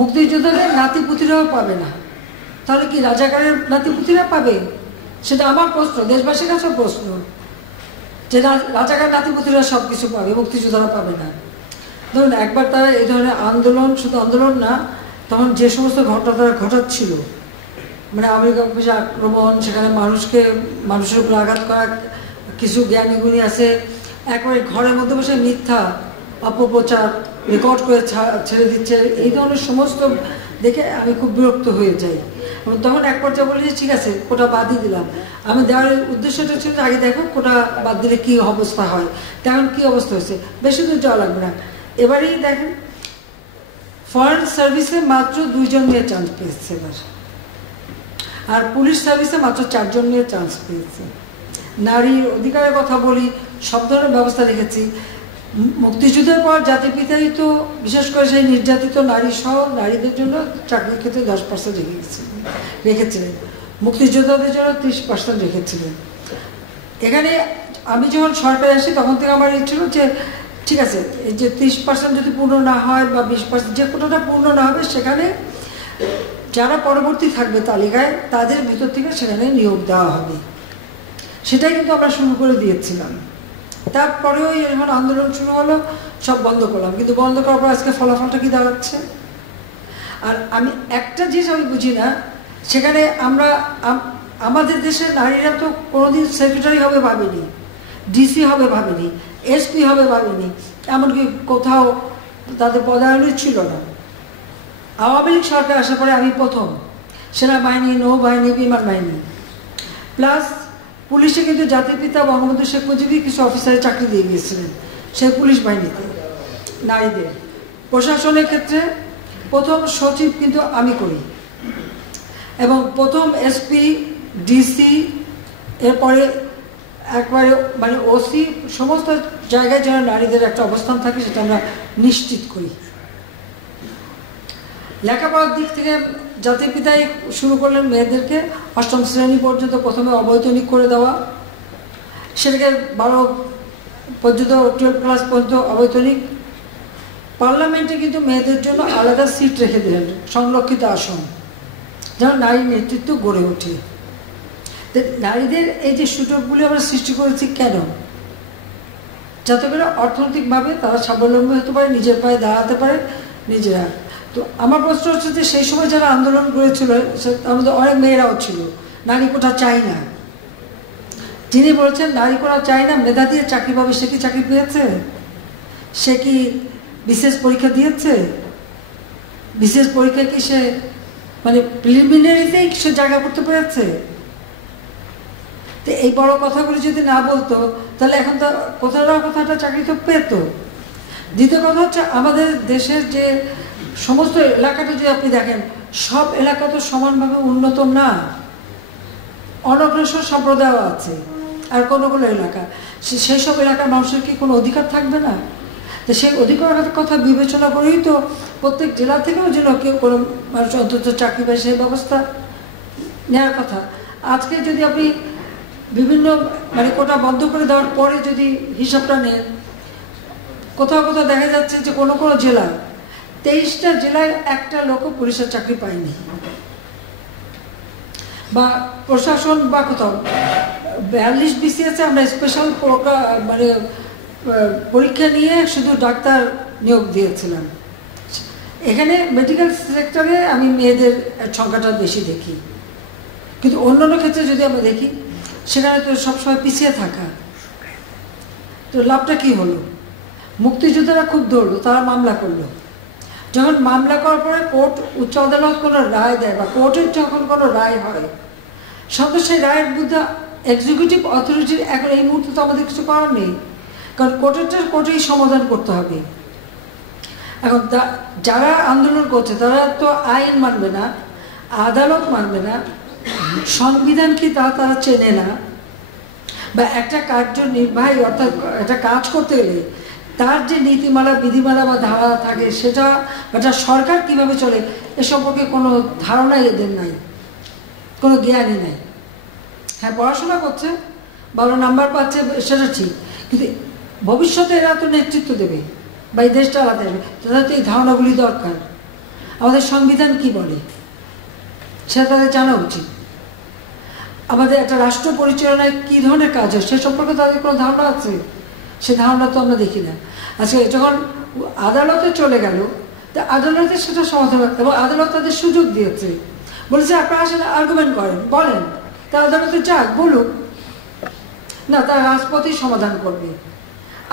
মুক্তিযোদ্ধাদের নাতিপুতিরাও পাবে না, তাহলে কি রাজাকারের নাতিপুতিরা পাবে? সেটা আমার প্রশ্ন, দেশবাসীর কাছে প্রশ্ন, যে রাজাকার নাতিপুতিরা সব কিছু পাবে, মুক্তিযোদ্ধারা পাবে না। ধরুন একবার তারা এই ধরনের আন্দোলন, শুধু আন্দোলন না, তখন যে সমস্ত ঘটনা তারা ঘটাচ্ছিল, মানে আমেরিকা অফিসে আক্রমণ, সেখানে মানুষের উপর আঘাত করা, কিছু জ্ঞানীগুণী আছে একবারে ঘরের মধ্যে বসে মিথ্যা অপপ্রচার রেকর্ড করে ছেড়ে দিচ্ছে, এই ধরনের সমস্ত দেখে আমি খুব বিরক্ত হয়ে যাই। এবং তখন এক পর্যায়ে বলি যে ঠিক আছে, কোটা বাদই দিলাম। আমি দেওয়ার উদ্দেশ্যটা ছিল আগে দেখো কোটা বাদ দিলে কী অবস্থা হয়, তেমন কী অবস্থা হয়েছে, বেশি দূর যাওয়া লাগবে না। এবারেই দেখেন ফরেন সার্ভিসে মাত্র 2 জন মেয়ে চান্স পেয়েছে এবার, আর পুলিশ সার্ভিসে মাত্র 4 জন মেয়ে চান্স পেয়েছে। নারীর অধিকারের কথা বলি, সব ধরনের ব্যবস্থা রেখেছি। মুক্তিযুদ্ধের পর জাতির পিতাই তো বিশেষ করে সেই নির্যাতিত নারী সহ নারীদের জন্য চাকরির ক্ষেত্রে 10% রেখেছিলেন, মুক্তিযোদ্ধাদের জন্য 30% রেখেছিলেন। এখানে আমি যখন সরকারে আসি তখন থেকে আমার ছিল যে ঠিক আছে, এই যে 30% যদি পূর্ণ না হয় বা 20%, যে কোটাটা পূর্ণ না হবে সেখানে যারা পরবর্তী থাকবে তালিকায় তাদের ভিতর থেকে সেখানে নিয়োগ দেওয়া হবে। সেটাই কিন্তু আমরা শুরু করে দিয়েছিলাম। তারপরেও যখন আন্দোলন শুরু হলো সব বন্ধ করলাম, কিন্তু বন্ধ করার পর আজকে ফলাফলটা কি দাঁড়াচ্ছে? আর আমি একটা জিনিস আমি বুঝি না, সেখানে আমাদের দেশের নারীরা তো কোনোদিন সেক্রেটারি হবে ভাবেনি, ডিসি হবে ভাবেনি, এসপি হবে ভাবেনি, এমনকি কোথাও তাদের পদায়নই ছিল না। আওয়ামী লীগ সরকার আসার পরে আমি প্রথম সেনাবাহিনী, নৌবাহিনী, বিমান বাহিনী, প্লাস পুলিশে কিন্তু জাতির পিতা বঙ্গবন্ধু শেখ মুজিবই কিছু অফিসারের চাকরি দিয়ে গিয়েছিলেন সেই পুলিশ বাহিনীতে নারীদের। প্রশাসনের ক্ষেত্রে প্রথম সচিব কিন্তু আমি করি, এবং প্রথম এসপি, ডিসি, এরপরে একবারে মানে ওসি, সমস্ত জায়গায় যেন নারীদের একটা অবস্থান থাকে সেটা আমরা নিশ্চিত করি। লেখাপড়ার দিক থেকে জাতির পিতাই শুরু করলেন মেয়েদেরকে 8ম শ্রেণী পর্যন্ত প্রথমে অবৈতনিক করে দেওয়া, সেটাকে 12 পর্যন্ত 12 ক্লাস পর্যন্ত অবৈতনিক। পার্লামেন্টে কিন্তু মেয়েদের জন্য আলাদা সিট রেখে দিলেন, সংরক্ষিত আসন, যেন নারী নেতৃত্ব গড়ে ওঠে। নারীদের এই যে সুযোগগুলি আমরা সৃষ্টি করেছি কেন? যাতে করে অর্থনৈতিকভাবে তারা স্বাবলম্বী হতে পারে, নিজের পায়ে দাঁড়াতে পারে নিজেরা। তো আমার প্রশ্ন হচ্ছে যে সেই সময় যারা আন্দোলন করেছিল তার মধ্যে অনেক মেয়েরাও ছিল নারী কোটা চাই না। যিনি বলেছেন নারী কোটা চাই না, মেধা দিয়ে চাকরি পাবে, সে কি চাকরি পেয়েছে? সে কি বিশেষ পরীক্ষা দিয়েছে? বিশেষ পরীক্ষা কি সে মানে প্রিলিমিনারিতেই সে জায়গা করতে পেরেছে? তো এই বড় কথাগুলি যদি না বলতো তাহলে এখন তো কোথাও না কোথাও চাকরি তো পেত। দ্বিতীয় কথা হচ্ছে আমাদের দেশের যে সমস্ত এলাকাটা যদি আপনি দেখেন, সব এলাকা তো সমানভাবে উন্নত না, অনগ্রসর সম্প্রদায়ও আছে। আর কোনোগুলো এলাকা, সেই সব এলাকার মানুষের কি কোনো অধিকার থাকবে না? তো সেই অধিকারের কথা বিবেচনা করেই তো প্রত্যেক জেলা থেকেও যেন কেউ কোনো মানুষ অন্তত চাকরি পায় সেই ব্যবস্থা নেওয়ার কথা। আজকে যদি আপনি বিভিন্ন মানে কোটা বন্ধ করে দেওয়ার পরে যদি হিসাবটা নেন, কোথাও কোথাও দেখা যাচ্ছে যে কোনো কোনো জেলা 23টা জেলায় একটা লোকও পুলিশের চাকরি পায়নি, বা প্রশাসন বা কোথাও 42 BCS আমরা স্পেশাল মানে পরীক্ষা নিয়ে শুধু ডাক্তার নিয়োগ দিয়েছিলাম। এখানে মেডিকেল সেক্টরে আমি মেয়েদের সংখ্যাটা বেশি দেখি, কিন্তু অন্যান্য ক্ষেত্রে যদি আমরা দেখি সেখানে তো সবসময় পিছিয়ে থাকা। তো লাভটা কি হলো? মুক্তিযোদ্ধারা খুব দৌড়লো, তারা মামলা করলো। যখন মামলা করার পরে কোর্ট, উচ্চ আদালত কোনো রায় দেয় বা কোর্টের যখন কোনো রায় হয়, সাথে সেই রায়ের বিরুদ্ধে এক্সিকিউটিভ অথরিটির এখন এই মুহূর্তে তো আমাদের কিছু করার নেই, কারণ কোর্টেই সমাধান করতে হবে। এখন যারা আন্দোলন করছে তারা তো আইন মানবে না, আদালত মানবে না, সংবিধান কি তারা চেনে না, বা একটা কার্যনির্বাহী অর্থাৎ একটা কাজ করতে গেলে তার যে নীতিমালা, বিধিমালা বা ধারা থাকে সেটা, একটা সরকার কিভাবে চলে এ সম্পর্কে কোনো ধারণাই এদের নাই, কোনো জ্ঞানই নাই। হ্যাঁ, পড়াশোনা করছে, ভালো নাম্বার পাচ্ছে, সেটা ঠিক, কিন্তু ভবিষ্যতে এরা তো নেতৃত্ব দেবে বা এই দেশটা আলাদা দেবে, তাদের তো এই ধারণাগুলি দরকার। আমাদের সংবিধান কি বলে সেটা তাদের জানা উচিত। আমাদের একটা রাষ্ট্র পরিচালনায় কী ধরনের কাজ হয় সে সম্পর্কে তাদের কোনো ধারণা আছে? সে ধারণা তো আমরা দেখি না। আজকে যখন আদালতে চলে গেল, তা আদালতে সেটা সমাধান, এবং আদালত তাদের সুযোগ দিয়েছে, বলেছে আপনারা আসলে আর্গুমেন্ট করেন, বলেন, তা আদালতে যাক, বলুক না, তার রাজপথেই সমাধান করবে।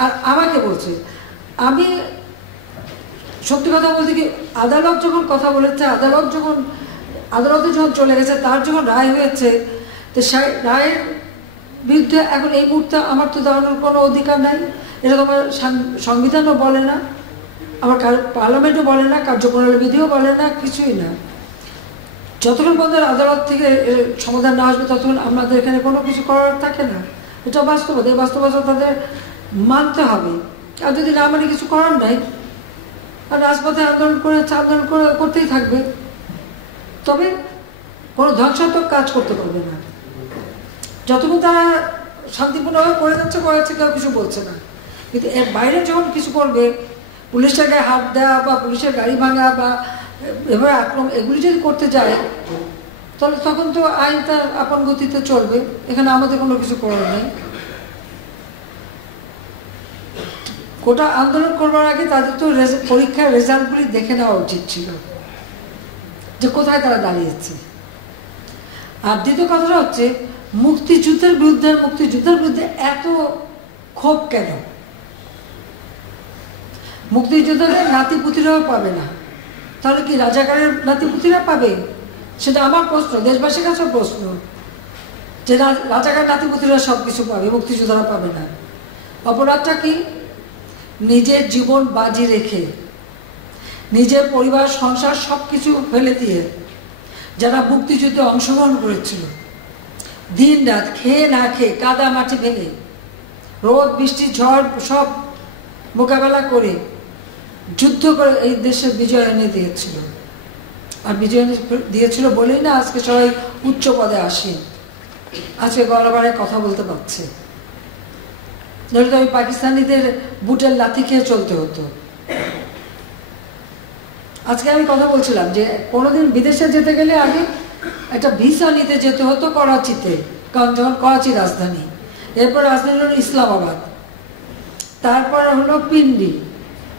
আর আমাকে বলছে, আমি সত্যি কথা বলতে কি, আদালত যখন কথা বলেছে, আদালতে যখন চলে গেছে, তার যখন রায় হয়েছে, তো সেই রায়ের বিরুদ্ধে এখন এই মুহূর্তে আমার তো দাঁড়ানোর কোনো অধিকার নাই। এটা তো আমার সংবিধানও বলে না, আমার পার্লামেন্টও বলে না, কার্যপ্রণালী বিধিও বলে না, কিছুই না। যতক্ষণ পর্যন্ত আদালত থেকে সমাধান না আসবে ততক্ষণ আমাদের এখানে কোনো কিছু করার থাকে না। এটা বাস্তবতা, এই বাস্তবতা তাদের মানতে হবে। আর যদি না মানে কিছু করার নাই, আর রাজপথে আন্দোলন করতেই থাকবে, তবে কোনো ধ্বংসাত্মক কাজ করতে পারবে না। যতক্ষণ তারা শান্তিপূর্ণভাবে করে যাচ্ছে কেউ কিছু বলছে না। কিন্তু এর বাইরে যখন কিছু করবে, পুলিশের গায়ে হাত দেওয়া বা পুলিশের গাড়ি ভাঙা বা এভাবে আক্রমণ, এগুলি যদি করতে যায়, তাহলে তখন তো আইন তার আপন গতিতে চলবে, এখানে আমাদের কোনো কিছু করার নেই। গোটা আন্দোলন করবার আগে তাদের তো পরীক্ষার রেজাল্টগুলি দেখে নেওয়া উচিত ছিল, যে কোথায় তারা দাঁড়িয়েছে। আর দ্বিতীয় কথাটা হচ্ছে, মুক্তিযুদ্ধের বিরুদ্ধে এত ক্ষোভ কেন? মুক্তিযোদ্ধাদের নাতিপুতিরাও পাবে না, তাহলে কি রাজাকারের নাতিপুতিরা পাবে? সেটা আমার প্রশ্ন, দেশবাসীর কাছেও প্রশ্ন, যে রাজাকার নাতিপুতিরা সব কিছু পাবে, মুক্তিযোদ্ধারা পাবে না। অপরাধটা কি? নিজের জীবন বাজি রেখে, নিজের পরিবার সংসার সব কিছু ফেলে দিয়ে যারা মুক্তিযুদ্ধে অংশগ্রহণ করেছিল, দিন রাত খেয়ে না খেয়ে, কাদা মাটি ফেলে, রোদ বৃষ্টি ঝড় সব মোকাবেলা করে যুদ্ধ করে এই দেশে বিজয় এনে দিয়েছিল। আর বিজয় দিয়েছিল বলেই না আজকে সবাই উচ্চ পদে আসে, আজকে গলাবারে কথা বলতে পারছে। ধরে তো পাকিস্তানিদের বুটের লাথি খেয়ে চলতে হতো। আজকে আমি কথা বলছিলাম যে কোনোদিন বিদেশে যেতে গেলে আগে একটা ভিসা নিতে যেতে হতো করাচিতে, কারণ যখন করাচি রাজধানী, এরপর রাজধানী হলো ইসলামাবাদ, তারপর হলো পিন্ডি।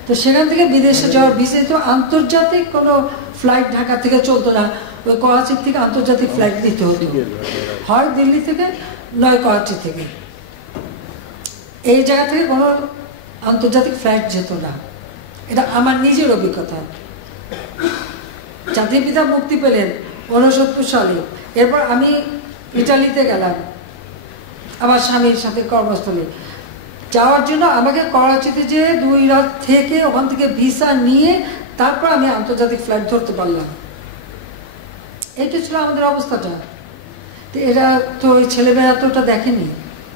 তো সেখান থেকে বিদেশে যাওয়ার ভিসা তো আন্তর্জাতিক কোনো ফ্লাইট ঢাকা থেকে চলতো না, ওই করাচির থেকে আন্তর্জাতিক ফ্লাইট নিতে হতো, হয় দিল্লি থেকে নয় করাচি থেকে। এই জায়গা থেকে কোনো আন্তর্জাতিক ফ্লাইট যেত না, এটা আমার নিজের অভিজ্ঞতা। জাতির পিতা মুক্তি পেলেন 69 সালে, এরপর আমি ইটালিতে গেলাম আমার স্বামীর সাথে কর্মস্থলে। যাওয়ার জন্য আমাকে করাচিতে যে 2 রাত থেকে ওখান থেকে ভিসা নিয়ে তারপর আমি আন্তর্জাতিক ফ্লাইট ধরতে পারলাম। এইটা ছিল আমাদের অবস্থাটা। তো এরা তো ওই ছেলেমেয়েরা তো ওটা দেখেনি।